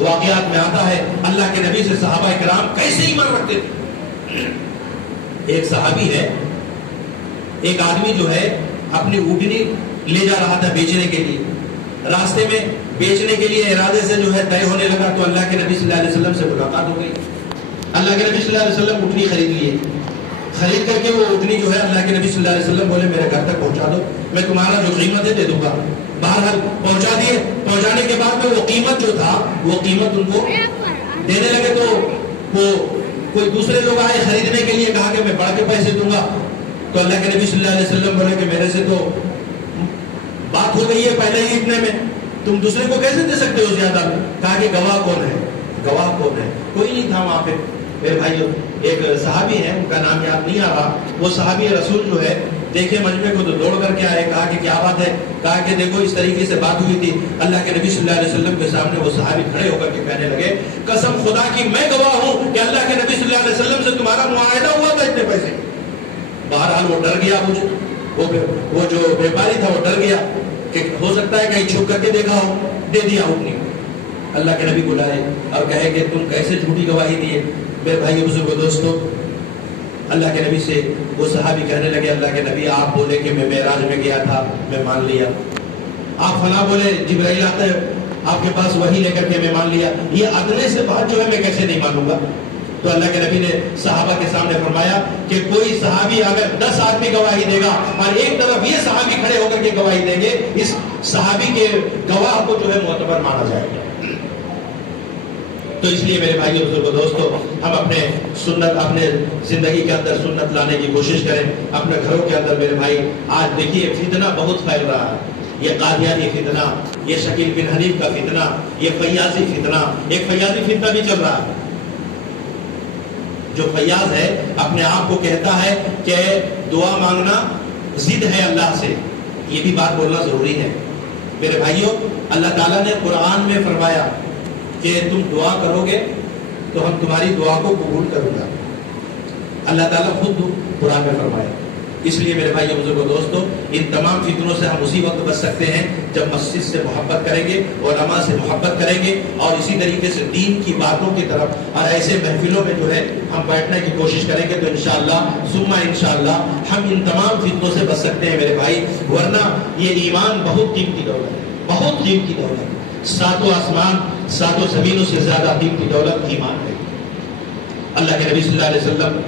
واقعات میں آتا ہے اللہ کے نبی سے صحابہ کرام کیسے ایمان رکھتے تھے. ایک صحابی ہے، ایک آدمی جو ہے اپنی اونٹنی لے جا رہا تھا بیچنے کے لیے. راستے میں بیچنے کے لیے ارادے سے جو ہے طے ہونے لگا تو اللہ کے نبی صلی اللہ علیہ وسلم سے ملاقات ہو گئی. اللہ کے نبی صلی اللہ علیہ وسلم اونٹنی خرید لیے. خرید کر کے وہ اونٹنی جو ہے اللہ کے نبی صلی اللہ علیہ وسلم بولے میرے گھر تک پہنچا دو، میں تمہارا جو قیمت ہے دے دوں گا. بہرحال پہنچا دیے. پہنچانے کے بعد میں وہ قیمت جو تھا وہ قیمت ان کو دینے لگے تو وہ کوئی دوسرے لوگ آئے خریدنے کے لیے، کہا کہ میں بڑھ کے پیسے دوں گا. تو اللہ کے نبی صلی اللہ علیہ وسلم بولے کہ میرے سے تو بات ہو گئی ہے پہلے ہی اتنے میں، تم دوسرے کو کیسے دے سکتے ہو زیادہ میں؟ کہا کہ گواہ کون ہے؟ گواہ کون ہے؟ کوئی نہیں تھا وہاں پہ. میرے بھائیو ایک صحابی ہے، ان کا نام یاد نہیں آ رہا، وہ صحابی رسول جو ہے دیکھے مجمع کو تو دوڑ کر کے آئے. کہا کہ کیا بات ہے؟ کہا کہ دیکھو اس طریقے سے بات ہوئی تھی. اللہ کے نبی صلی اللہ علیہ وسلم کے سامنے وہ صحابی کھڑے ہو کر کے کہنے لگے قسم خدا کی میں گواہ ہوں کہ اللہ کے نبی صلی اللہ علیہ وسلم سے تمہارا معاہدہ ہوا تھا اتنے پیسے. بہرحال وہ ڈر گیا. وہ جو بیپاری تھا وہ ڈر گیا کہ ہو سکتا ہے کہیں چھپ کر کے دیکھا ہو، دے دیا اونٹنی. اللہ کے نبی بلائے اور کہے کہ تم کیسے جھوٹی گواہی دیے. میرے بھائی بزرگو دوستو، اللہ کے نبی سے وہ صحابی کہنے لگے اللہ کے نبی آپ بولے کہ میں معراج میں گیا تھا، میں مان لیا. آپ فلاں بولے جبرائیل آتا ہے آپ کے پاس وحی لے کر کے میں مان لیا. یہ ادنے سے بات جو ہے میں کیسے نہیں مانوں گا؟ تو اللہ کے نبی نے صحابہ کے سامنے فرمایا کہ کوئی صحابی اگر 10 آدمی گواہی دے گا اور ایک طرف یہ صحابی کھڑے ہو کر کے گواہی دیں گے، اس صحابی کے گواہ کو جو ہے معتبر مانا جائے گا. تو اس لیے میرے بھائیو بزرگو دوستو، ہم اپنے سنت اپنے زندگی کے اندر سنت لانے کی کوشش کریں اپنے گھروں کے اندر. میرے بھائی آج دیکھیے فتنہ بہت پھیل رہا ہے. یہ قادیانی فتنہ، یہ شکیل بن حنیف کا فتنہ، یہ فیاضی فتنہ. ایک فیاضی فتنہ بھی چل رہا ہے. جو فیاض ہے اپنے آپ کو کہتا ہے کہ دعا مانگنا ضد ہے اللہ سے. یہ بھی بات بولنا ضروری ہے. میرے بھائیو اللہ تعالیٰ نے قرآن میں فرمایا کہ تم دعا کرو گے تو ہم تمہاری دعا کو قبول کروں گا. اللہ تعالیٰ خود قرآن میں فرمایا. اس لیے میرے بھائی بزرگو دوستو، ان تمام فتنوں سے ہم اسی وقت بچ سکتے ہیں جب مسجد سے محبت کریں گے، علماء سے محبت کریں گے، اور اسی طریقے سے دین کی باتوں کی طرف اور ایسے محفلوں میں جو ہے ہم بیٹھنے کی کوشش کریں گے تو انشاءاللہ ثم انشاءاللہ ہم ان تمام فتنوں سے بچ سکتے ہیں میرے بھائی. ورنہ یہ ایمان بہت قیمتی دولت ہے، بہت قیمتی دولت. ساتوں آسمان ساتوں زمینوں سے زیادہ قیمتی دولت ایمان ہے. اللہ کے نبی صلی اللہ علیہ وسلم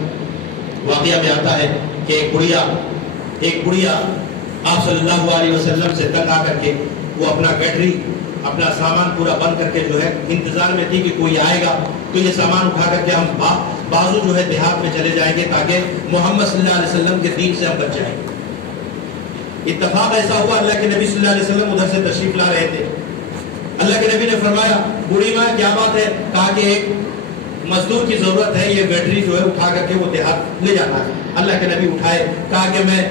واقعہ میں آتا ہے کہ ایک بڑھیا آپ صلی اللہ علیہ وسلم سے تنگ آ کر کے وہ اپنا گٹری اپنا سامان پورا بند کر کے جو ہے انتظار میں تھی کہ کوئی آئے گا تو یہ سامان اٹھا کر کے ہم بازو جو ہے دیہات میں چلے جائیں گے تاکہ محمد صلی اللہ علیہ وسلم کے دین سے ہم بچ جائیں. اتفاق ایسا ہوا اللہ کے نبی صلی اللہ علیہ وسلم ادھر سے تشریف لا رہے تھے. اللہ کے نبی نے فرمایا بوڑھی ماں کیا بات ہے؟ کہا کہ ایک مزدور کی ضرورت ہے، یہ بیٹری جو ہے اٹھا کر کے وہ دیہات لے جانا ہے. اللہ کے نبی اٹھائے. کہا کہ میں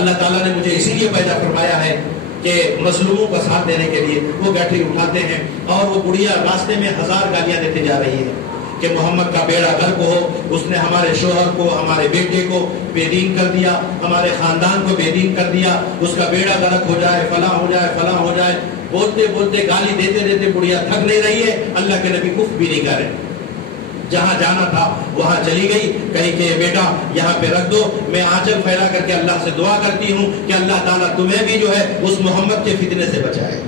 اللہ تعالیٰ نے مجھے اسی لیے پیدا فرمایا ہے کہ مظلوموں کا ساتھ دینے کے لیے. وہ بیٹری اٹھاتے ہیں اور وہ بڑھیا راستے میں 1000 گالیاں دیتے جا رہی ہے کہ محمد کا بیڑا غرق ہو، اس نے ہمارے شوہر کو ہمارے بیٹے کو بے دین کر دیا، ہمارے خاندان کو بے دین کر دیا، اس کا بیڑا غرق ہو جائے، فلاں ہو جائے، فلاں ہو جائے. بولتے بولتے گالی دیتے دیتے بڑھیا تھک نہیں رہی ہے. اللہ کے نبی اف بھی نہیں کر رہے. جہاں جانا تھا وہاں چلی گئی. کہیں کہ بیٹا یہاں پہ رکھ دو، میں آنچل پھیلا کر کے اللہ سے دعا کرتی ہوں کہ اللہ تعالیٰ تمہیں بھی جو ہے اس محمد کے فتنے سے بچائے.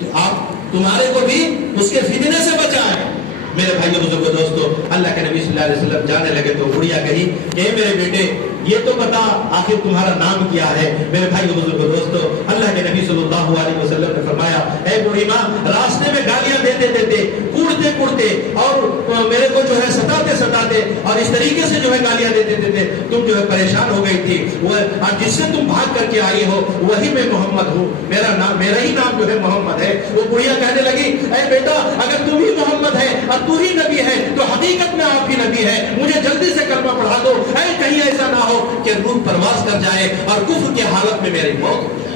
تو آپ تمہارے کو بھی اس کے فتنے سے بچائے. میرے بھائیو بزرگو دوستو، اللہ کے نبی صلی اللہ علیہ وسلم جانے لگے تو بڑھیا کہی کہ میرے بیٹے یہ تو بتا آخر تمہارا نام کیا ہے. میرے بھائیو بزرگو دوستو، اللہ کے نبی صلی اللہ علیہ وسلم نے فرمایا اے بوڑھی ماں، راستے میں گالیاں دیتے دیتے کوڑتے کوڑتے اور میرے کو جو ہے ستاتے اور اس طریقے سے جو ہے گالیاں دیتے دیتے تم جو ہے پریشان ہو گئی تھی. وہ جس سے تم بھاگ کر کے آئی ہو وہی میں محمد ہوں، میرا ہی نام جو ہے محمد ہے. وہ بڑھیا کہنے لگی اے بیٹا اگر تم ہی محمد ہے اور تو ہی نبی ہے تو حقیقت میں آپ ہی نبی ہے، مجھے جلدی سے کلمہ پڑھا دو. اے کہیں ایسا نہ ہو کہ روح پرواز کر جائے اور کفر کی حالت میں میری موت ہو جائے.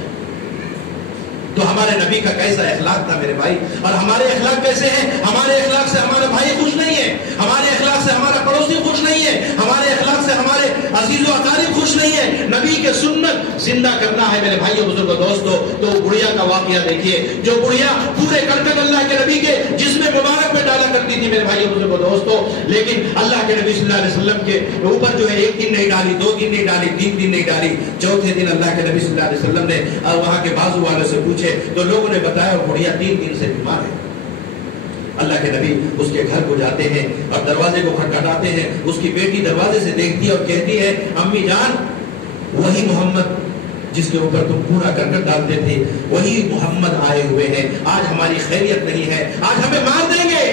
تو ہمارے نبی کا کیسا اخلاق تھا میرے بھائی، اور ہمارے اخلاق کیسے ہیں؟ ہمارے اخلاق سے ہمارا بھائی خوش نہیں ہے، ہمارے اخلاق سے ہمارا پڑوسی خوش نہیں ہے، ہمارے اخلاق سے ہمارے عزیز و اقارب خوش نہیں ہے. نبی کے سنت زندہ کرنا ہے میرے بھائیو بزرگو دوستو. تو بڑھیا کا واقعہ واقعہ دیکھیے، جو بڑھیا پورے کڑکٹ اللہ کے نبی کے جسم مبارک میں ڈالا کرتی تھی میرے بھائیوں بزرگوں دوستوں، لیکن اللہ کے نبی صلی اللہ علیہ وسلم کے اوپر جو ہے ایک دن نہیں ڈالی، 2 دن نہیں ڈالی، 3 دن نہیں ڈالی، چوتھے دن اللہ کے نبی صلی اللہ علیہ وسلم نے وہاں کے بازو والوں سے پوچھے تو لوگوں نے بتایا وہ بڑھیا 3 دن سے بیمار ہے۔ اللہ کے نبی اس کے گھر کو جاتے ہیں اور دروازے کو کھٹکھٹاتے ہیں، اس کی بیٹی دروازے سے دیکھتی ہے اور کہتی ہے امی جان وہی محمد جس کے اوپر تم پورا کرکٹ ڈالتے تھے وہی محمد آئے ہوئے ہیں، آج ہماری خیریت نہیں ہے، آج ہمیں مار دیں گے۔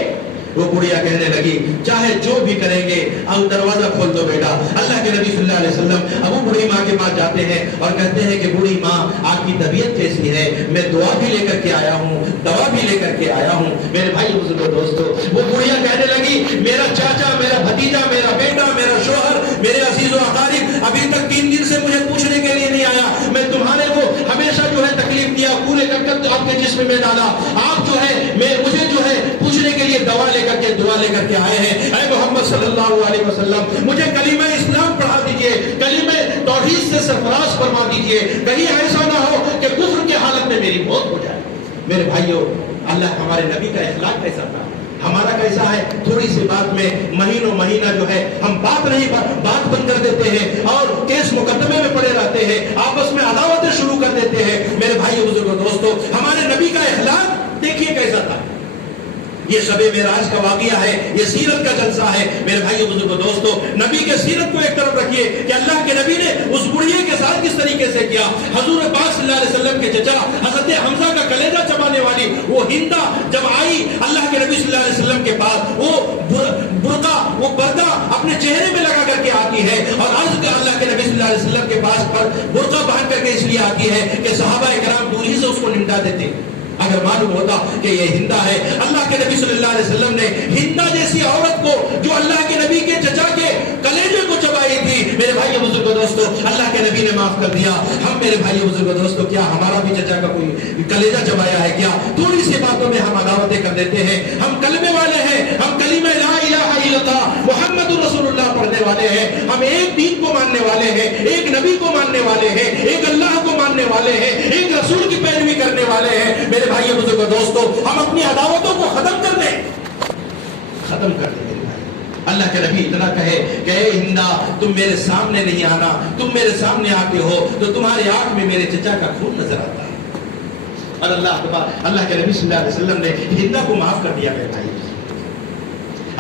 وہ بڑھیا کہنے لگی چاہے جو بھی کریں گے اب دروازہ کھول دو بیٹا۔ اللہ کے نبی صلی اللہ علیہ وسلم ابو بوڑھی ماں کے پاس جاتے ہیں اور کہتے ہیں کہ بوڑھی ماں آپ کی طبیعت کیسی ہے؟ میں دعا بھی لے کر کے آیا ہوں، دوا بھی لے کر کے آیا ہوں۔ میرے بھائی بزرگوں دوستو، وہ بڑھیا کہنے لگی میرا چاچا، میرا بھتیجا، میرا بیٹا، میرا شوہر، میرے عزیز و اقارب ابھی تک 3 دن سے مجھے پوچھنے کے لیے نہیں آیا، میں تمہارے کو ہمیشہ جو ہے تکلیف دیا، پورے کرکٹ آپ کے جسم میں ڈالا، آپ جو ہے مجھے جو ہے پوچھنے کے لیے دعا لے کر کے آئے ہیں۔ اے محمد صلی اللہ علیہ وسلم مجھے کلمہ اسلام پڑھا دیجئے، کلمہ توحید سے سرفراز فرما دیجئے، کہیں ایسا نہ ہو کہ کفر کی حالت میں میری موت ہو جائے۔ میرے بھائیوں، اللہ ہمارے نبی کا اخلاق کیسا تھا، ہمارا کیسا ہے؟ تھوڑی سی بات میں مہینہ جو ہے ہم بات بند کر دیتے ہیں اور کیس مقدمے میں پڑے رہتے ہیں، آپس میں عداوتیں شروع کر دیتے ہیں۔ میرے بھائیوں بزرگوں دوستو، ہمارے نبی کا اخلاق دیکھیے کیسا تھا۔ یہ شب معراج کا واقعہ ہے، یہ سیرت کا جلسہ ہے۔ میرے بھائیو بزرگوں دوستو، نبی کے سیرت کو ایک طرف رکھیے کہ اللہ کے نبی نے اس بڑھیے کے ساتھ کس طریقے سے کیا۔ حضور پاک صلی اللہ علیہ وسلم کے چچا حضرت حمزہ کا کلیجہ چبانے والی وہ ہندا جب آئی اللہ کے نبی صلی اللہ علیہ وسلم کے پاس، وہ پردہ اپنے چہرے میں لگا کر کے آتی ہے اور عرض کر اللہ کے نبی صلی اللہ علیہ وسلم کے پاس پر برقع باندھ کر کے اس لیے آتی ہے کہ صحابہ کرام دور ہی سے اس کو نمٹا دیتے۔ اگر معلوم ہوتا کہ یہ ہندا ہے، اللہ کے نبی صلی اللہ علیہ وسلم نے ہندا جیسی عورت کو جو اللہ کے نبی کے چچا کے کلیجے کو چبائی تھی، میرے بھائی بزرگوں دوستو، اللہ کے نبی نے معاف کر دیا۔ ہم میرے بھائی بزرگوں دوستو، کیا ہمارا بھی چچا کا کوئی کلیجہ چبایا ہے کیا؟ تھوڑی سی باتوں میں ہم عداوتیں کر دیتے ہیں۔ ہم کلمے والے ہیں، ہم کلمہ لا الہ الا اللہ محمد رسول اللہ پڑھنے والے ہیں، ہم ایک دین کو ماننے والے ہیں، ایک نبی کو ماننے والے ہیں، ایک اللہ کو ماننے والے ہیں، ایک رسول کی پیروی کرنے والے ہیں۔ میرے بھائیو بزرگوں دوستو، ہم اپنی عداوتوں کو ختم کر دیں۔ اللہ کے نبی اتنا کہے کہ اے ہندا تم میرے سامنے نہیں آنا، تم میرے سامنے آتے ہو تو تمہاری آنکھ میں میرے چچا کا خون نظر آتا ہے۔ اور اللہ کے نبی صلی اللہ علیہ وسلم نے ہندا کو معاف کر دیا۔ میرے بھائی،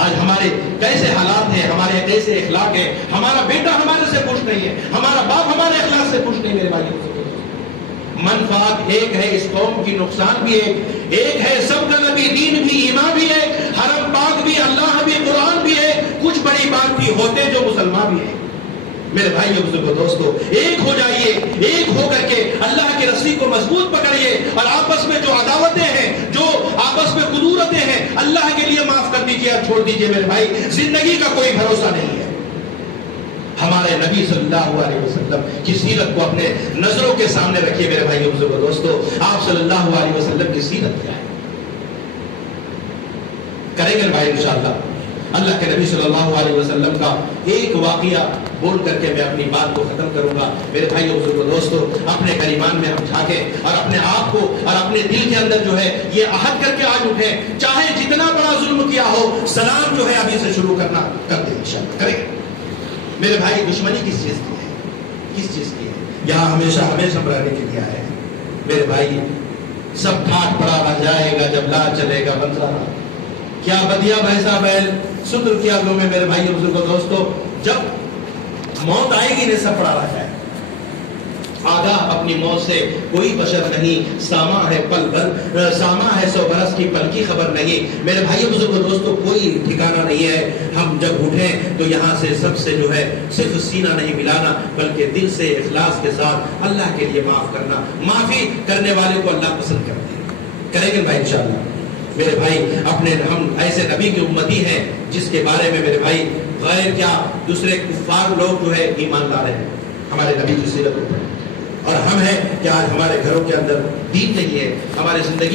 آج ہمارے کیسے حالات ہیں، ہمارے کیسے اخلاق ہیں۔ ہمارا بیٹا ہمارے سے خوش نہیں ہے، ہمارا باپ ہمارے اخلاق سے خوش نہیں۔ میرے بھائی، منفعت ایک ہے، اس قوم کی نقصان بھی ایک ہے، سب کا نبی دین بھی، ایمان بھی ہے، حرم پاک بھی، اللہ بھی، قرآن بھی ہے، کچھ بڑی بات بھی ہوتے جو مسلمان بھی ہے۔ میرے بھائیو بزرگوں دوستو، ایک ہو جائیے، ایک ہو کر کے اللہ کی رسی کو مضبوط پکڑیے اور آپس میں جو عداوتیں ہیں، جو آپس میں قدورتیں ہیں، اللہ کے لیے معاف کر دیجیے اور چھوڑ دیجیے۔ میرے بھائی، زندگی کا کوئی بھروسہ نہیں ہے۔ ہمارے نبی صلی اللہ علیہ وسلم کی سیرت کو اپنے نظروں کے سامنے رکھیے۔ میرے بھائیو بزرگوں دوستو، آپ صلی اللہ علیہ وسلم کی سیرت کیا ہے؟ کریں گے بھائی انشاءاللہ۔ اللہ کے نبی صلی اللہ علیہ وسلم کا ایک واقعہ بول کر کے میں اپنی بات کو ختم کروں گا۔ میرے بھائیو بزرگوں دوستو، اپنے کریمان میں ہم جھانکیں اور اپنے آپ کو اور اپنے دل کے اندر جو ہے یہ عہد کر کے آج اٹھیں، چاہے جتنا بڑا ظلم کیا ہو، سلام جو ہے ابھی سے شروع کرنا کر دیں انشاءاللہ۔ کریں گے میرے بھائی، دشمنی کس چیز کی ہے؟ کس چیز کی ہے؟ یہاں ہمیشہ ہمیں سنبھالنے کے لیے آئے ہیں۔ میرے بھائی، سب ٹھاٹ پڑا رہ جائے گا جب لا چلے گا بنظارہ، کیا بدیا بھیسا بیل ستر کیا گو میں۔ میرے بھائی بزرگوں دوستو، جب موت آئے گی نہیں سب پڑا رہ جائے، آگاہ اپنی موت سے کوئی بشر نہیں، ساما ہے پل بھر، ساما ہے 100 برس کی پل کی خبر نہیں۔ میرے بھائیو بزرگوں دوستو، کوئی ٹھکانہ نہیں ہے۔ ہم جب اٹھیں تو یہاں سے سب سے جو ہے صرف سینہ نہیں ملانا، بلکہ دل سے اخلاص کے ساتھ اللہ کے لیے معاف کرنا۔ معافی کرنے والے کو اللہ پسند کرتے ہیں۔ کریں گے بھائی انشاءاللہ۔ میرے بھائی، ہم ایسے نبی کی امتی ہیں جس کے بارے میں میرے بھائی غیر کیا دوسرے کفار لوگ جو ہے ایمان لا رہے ہیں ہمارے نبی کی سیرت پر، اور ہم ہیں کہ آج ہمارے گھروں کے اندر دین نہیں ہے، ہماری زندگی